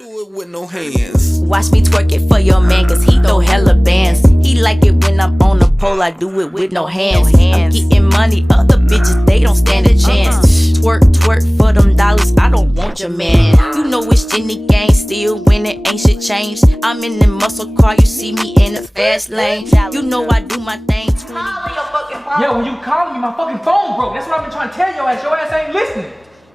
Do it with no hands. Watch me twerk it for your man, cause he throw hella bands. He like it when I'm on the pole, I do it with no hands. I'm getting money, other bitches, they don't stand a chance. Twerk, twerk for them dollars, I don't want your man. You know it's Jenny gang, still winning, ain't shit changed. I'm in the muscle car, you see me in the fast lane. You know I do my thing. Yeah, when you calling me, my fucking phone broke. That's what I've been trying to tell your ass. Your ass ain't listening.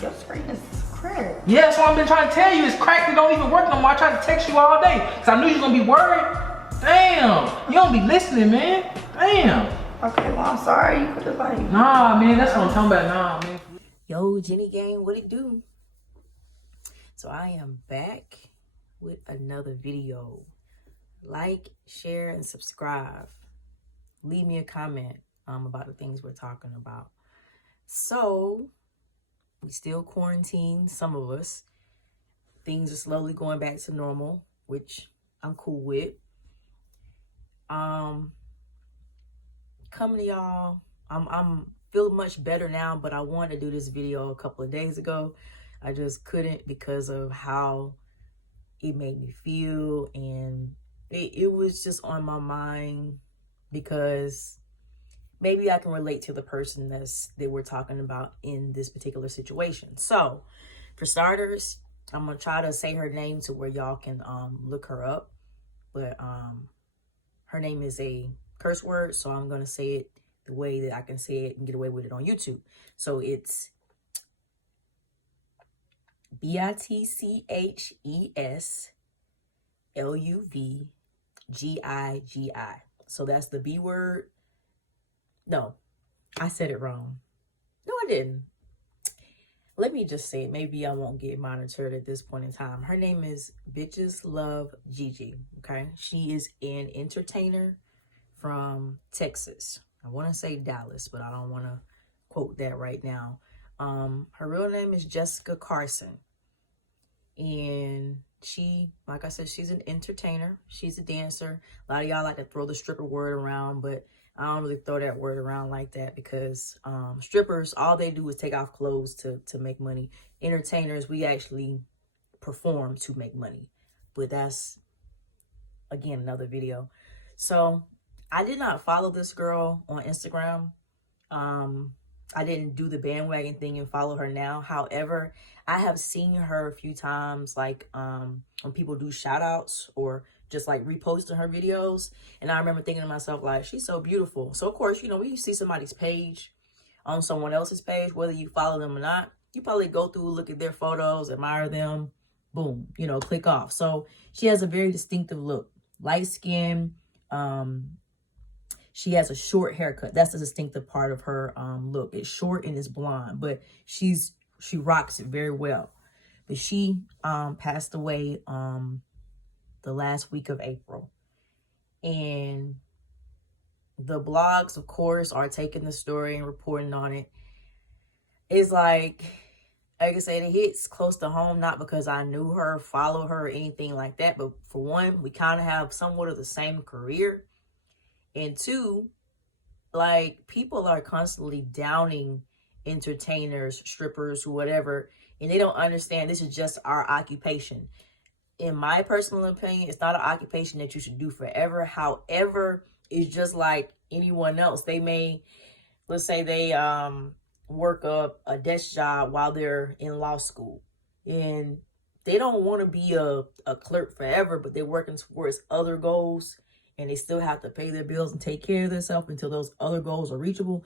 Your screen is cracked. Yeah, that's what I've been trying to tell you. It's cracked. It don't even work no more. I tried to text you all day because I knew you was gonna be worried. Damn, you don't be listening, man. Damn. Okay, well, I'm sorry. You could have like. Nah, man, that's what I'm talking about. Nah, man. Yo, Jenny gang, what it do? So I am back with another video. Like, share, and subscribe. Leave me a comment about the things we're talking about. So we still quarantined, some of us. Things are slowly going back to normal, which I'm cool with. Coming to y'all, I'm feeling much better now, but I wanted to do this video a couple of days ago. I just couldn't because of how it made me feel, and it was just on my mind because maybe I can relate to the person that we're talking about in this particular situation. So for starters, I'm gonna try to say her name to where y'all can look her up, but her name is a curse word, so I'm gonna say it the way that I can say it and get away with it on YouTube. So it's BITCHESLUVGIGI. So that's the B word. No, I said it wrong. No, I didn't. Let me just say it. Maybe I won't get monitored at this point in time. Her name is Bitches Love Gigi. Okay. She is an entertainer from Texas. I want to say Dallas, but I don't want to quote that right now. Her real name is Jessica Carson. And she, like I said, she's an entertainer. She's a dancer. A lot of y'all like to throw the stripper word around, but I don't really throw that word around like that because strippers, all they do is take off clothes to make money. Entertainers, we actually perform to make money. But that's, again, another video. So I did not follow this girl on Instagram. I didn't do the bandwagon thing and follow her now. However, I have seen her a few times, like when people do shout outs or just like reposting her videos. And I remember thinking to myself, like, she's so beautiful. So of course, you know, when you see somebody's page on someone else's page, whether you follow them or not, you probably go through, look at their photos, admire them, boom, you know, click off. So she has a very distinctive look, light skin. She has a short haircut. That's the distinctive part of her look. It's short and it's blonde, but she rocks it very well. But she passed away the last week of April. And the blogs, of course, are taking the story and reporting on it. It's like I said, it hits close to home, not because I knew her, follow her, or anything like that. But for one, we kind of have somewhat of the same career. And two, like, people are constantly downing entertainers, strippers, whatever, and they don't understand this is just our occupation. In my personal opinion, it's not an occupation that you should do forever. However, it's just like anyone else. They may, let's say they work a desk job while they're in law school, and they don't want to be a clerk forever, but they're working towards other goals, and they still have to pay their bills and take care of themselves until those other goals are reachable.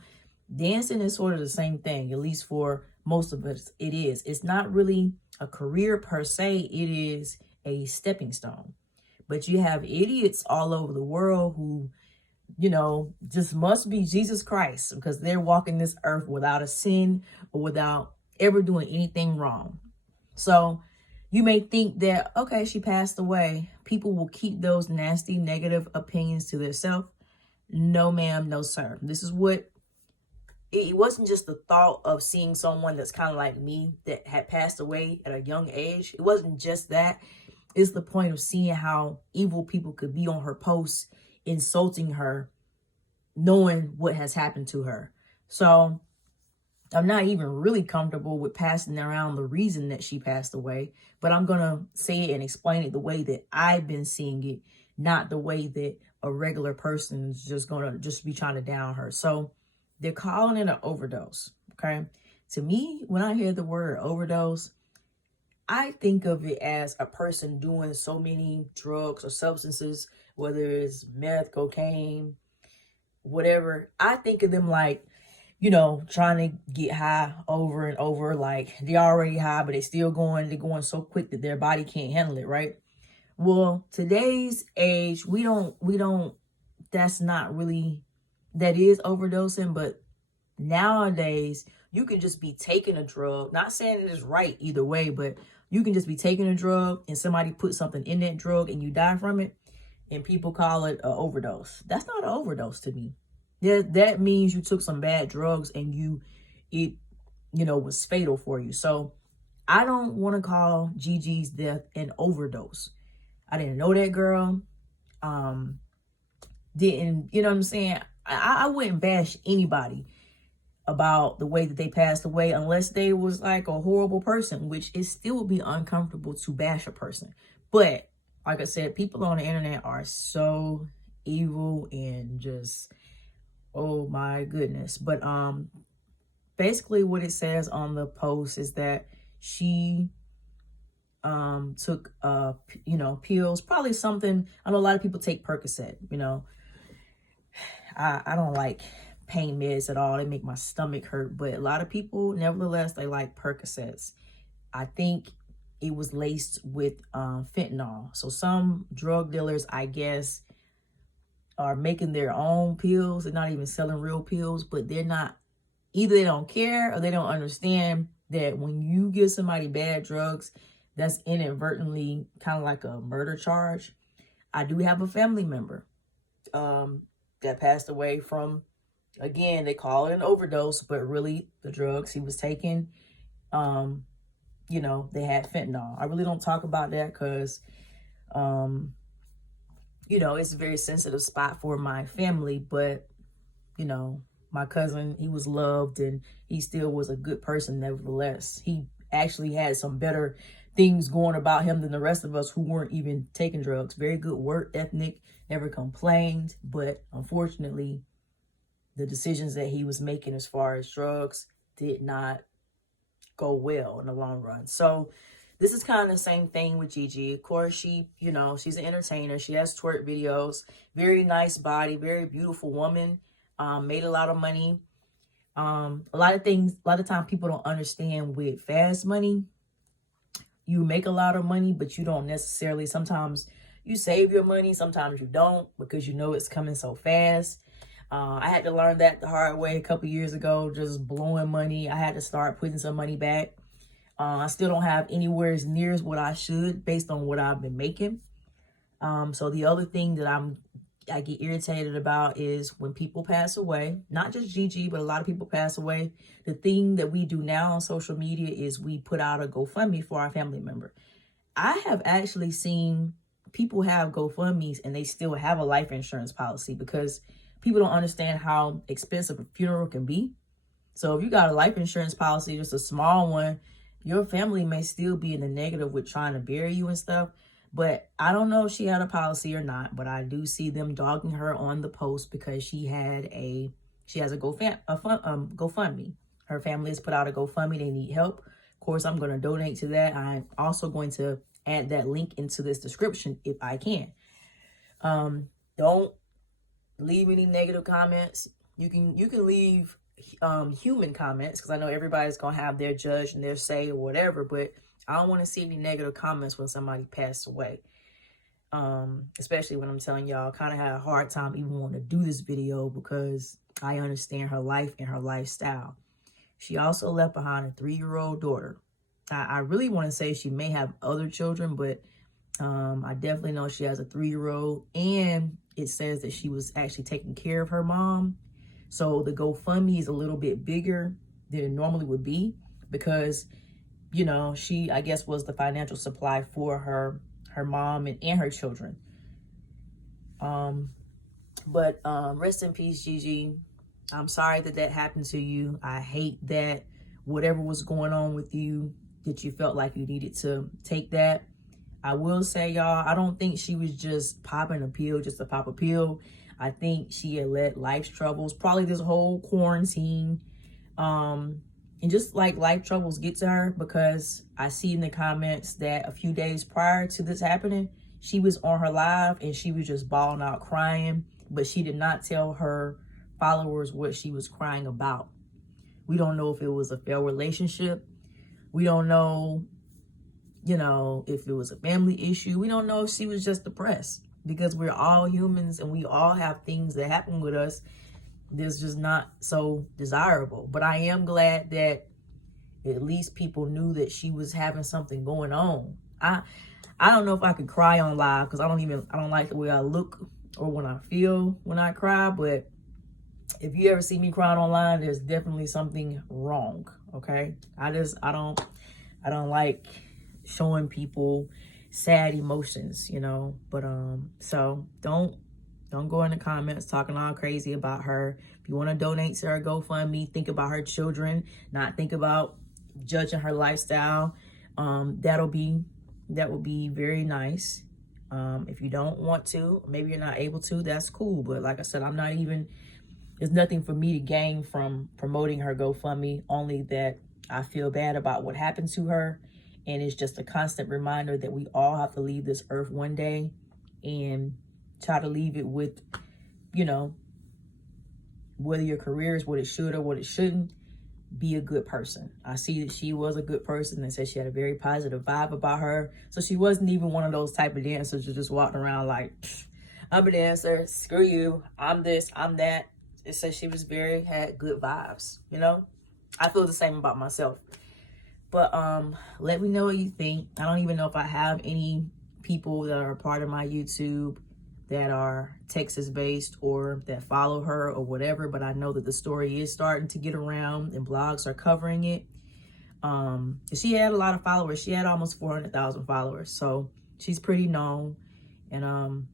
Dancing is sort of the same thing, at least for most of us. It is. It's not really a career per se. It is a stepping stone. But you have idiots all over the world who, you know, just must be Jesus Christ because they're walking this earth without a sin or without ever doing anything wrong. So you may think that, okay, she passed away. People will keep those nasty, negative opinions to themselves. No, ma'am, no, sir. This is what, it wasn't just the thought of seeing someone that's kind of like me that had passed away at a young age. It wasn't just that. It's the point of seeing how evil people could be on her posts, insulting her, knowing what has happened to her. So I'm not even really comfortable with passing around the reason that she passed away, but I'm going to say it and explain it the way that I've been seeing it, not the way that a regular person is just going to just be trying to down her. So they're calling it an overdose. Okay. To me, when I hear the word overdose, I think of it as a person doing so many drugs or substances, whether it's meth, cocaine, whatever. I think of them like, you know, trying to get high over and over. Like they're already high, but they're going so quick that their body can't handle it, right? Well, today's age, that's not really, that is overdosing, but nowadays you can just be taking a drug, not saying it is right either way, but you can just be taking a drug and somebody put something in that drug and you die from it and people call it an overdose. That's not an overdose to me. That means you took some bad drugs and it was fatal for you. So I don't want to call Gigi's death an overdose. I didn't know that girl. Didn't, you know what I'm saying? I wouldn't bash anybody about the way that they passed away unless they was like a horrible person, which it still would be uncomfortable to bash a person. But like I said, people on the internet are so evil and just, oh my goodness. But basically what it says on the post is that she took pills, probably something. I know a lot of people take Percocet, I don't like pain meds at all. They make my stomach hurt, but a lot of people, nevertheless, they like Percocets. I think it was laced with fentanyl. So some drug dealers, I guess, are making their own pills. They're not even selling real pills, but they're not, either they don't care or they don't understand that when you give somebody bad drugs, that's inadvertently kind of like a murder charge. I do have a family member that passed away from, again, they call it an overdose, but really the drugs he was taking, they had fentanyl. I really don't talk about that because, it's a very sensitive spot for my family, but, my cousin, he was loved and he still was a good person nevertheless. He actually had some better things going about him than the rest of us who weren't even taking drugs. Very good work ethic, never complained, but unfortunately, the decisions that he was making as far as drugs did not go well in the long run. So this is kind of the same thing with Gigi. Of course, she, she's an entertainer. She has twerk videos, very nice body, very beautiful woman, made a lot of money. A lot of times people don't understand with fast money. You make a lot of money, but you don't necessarily, sometimes you save your money, sometimes you don't because it's coming so fast. I had to learn that the hard way a couple years ago, just blowing money. I had to start putting some money back. I still don't have anywhere as near as what I should based on what I've been making. So the other thing that I get irritated about is when people pass away, not just Gigi, but a lot of people pass away. The thing that we do now on social media is we put out a GoFundMe for our family member. I have actually seen people have GoFundMes and they still have a life insurance policy because people don't understand how expensive a funeral can be. So if you got a life insurance policy, just a small one, your family may still be in the negative with trying to bury you and stuff. But I don't know if she had a policy or not, but I do see them dogging her on the post because she has a GoFundMe. Her family has put out a GoFundMe. They need help. Of course, I'm going to donate to that. I'm also going to add that link into this description if I can. Don't leave any negative comments. You can leave human comments because I know everybody's going to have their judge and their say or whatever, but I don't want to see any negative comments when somebody passed away. Especially when I'm telling y'all, I kind of had a hard time even wanting to do this video because I understand her life and her lifestyle. She also left behind a 3-year-old daughter. I really want to say she may have other children, but I definitely know she has a 3-year-old, and it says that she was actually taking care of her mom. So the GoFundMe is a little bit bigger than it normally would be because she, I guess, was the financial supply for her mom and her children. But rest in peace, Gigi. I'm sorry that that happened to you. I hate that whatever was going on with you, that you felt like you needed to take that. I will say, y'all, I don't think she was just popping a pill just to pop a pill. I think she had let life's troubles, probably this whole quarantine, and just like life troubles get to her, because I see in the comments that a few days prior to this happening, she was on her live and she was just bawling out crying, but she did not tell her followers what she was crying about. We don't know if it was a failed relationship. We don't know, you know, if it was a family issue. We don't know if she was just depressed, because we're all humans and we all have things that happen with us that's just not so desirable. But I am glad that at least people knew that she was having something going on. I don't know if I could cry on live, because I don't like the way I look or when I feel when I cry. But if you ever see me crying online, there's definitely something wrong. Okay, I don't like showing people sad emotions, you know. But so don't go in the comments talking all crazy about her. If you want to donate to her GoFundMe, think about her children, not think about judging her lifestyle. That would be very nice. If you don't want to, maybe you're not able to, that's cool. But like I said, there's nothing for me to gain from promoting her GoFundMe, only that I feel bad about what happened to her. And it's just a constant reminder that we all have to leave this earth one day, and try to leave it with, you know, whether your career is what it should or what it shouldn't, be a good person. I see that she was a good person and said she had a very positive vibe about her. So she wasn't even one of those type of dancers who just walked around like, I'm a dancer, screw you, I'm this, I'm that. It said she had good vibes, you know? I feel the same about myself. But let me know what you think. I don't even know if I have any people that are a part of my YouTube that are Texas-based or that follow her or whatever, but I know that the story is starting to get around and blogs are covering it. She had a lot of followers. She had almost 400,000 followers, so she's pretty known. And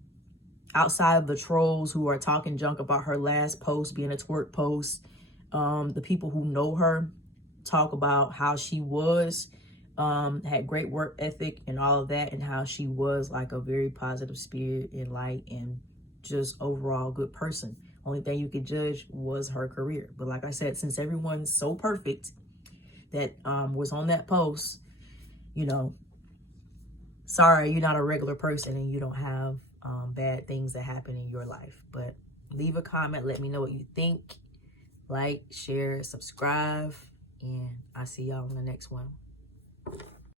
outside of the trolls who are talking junk about her last post being a twerk post, the people who know her talk about how she was, had great work ethic and all of that, and how she was like a very positive spirit and light and just overall good person. Only thing you could judge was her career. But like I said, since everyone's so perfect that was on that post, you know, sorry, you're not a regular person and you don't have bad things that happen in your life. But leave a comment, let me know what you think. Like, share, subscribe, and I'll see y'all in the next one.